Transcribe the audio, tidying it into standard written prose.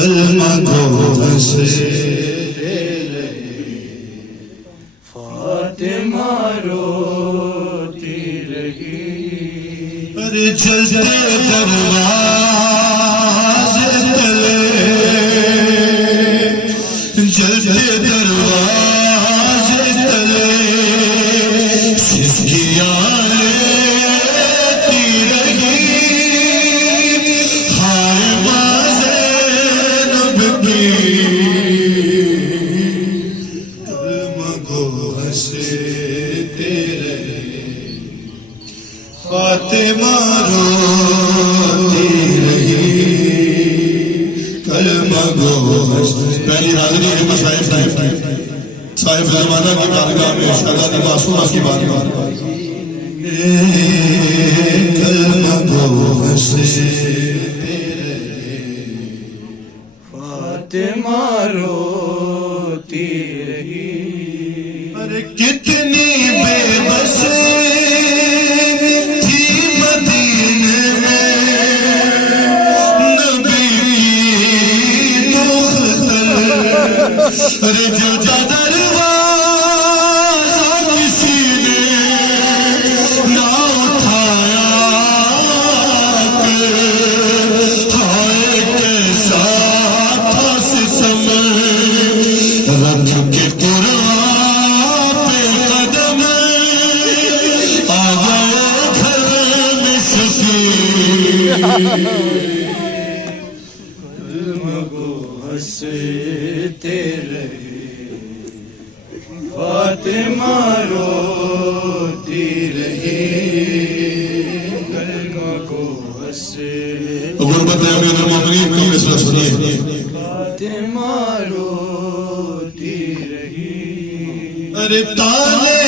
کلمہ کو ہنسے فاطمہ روتی رہی ارے جلتے دروازے تلے جلتے دروازے تلے سسکیاں لیتی رہی ہائے ماں زینب کی کلمہ کو ہنستے رہے فاطمہ روتی رہی کلمہ گو پہلی حاضری ہے مشاہد صاحب زمانہ کی بارگاہ میں شہزادی معصومہ کی بارگاہ کلمہ گو ہنستے رہے فاطمہ روتی رہی ارے کتنی بے بس ارے جلتا دروازہ کسی نے نہ اٹھایا ہائے کیسا تھا ستم رکھ کے قرآن پہ قدم آ گئے گھر میں شفیع کلمہ کو ہنستے رہے فاطمہ روتی رہی کلمہ کو ہنستے غربت امیر المومنین کی مثلا سنیے فاطمہ روتی رہی ارے تانے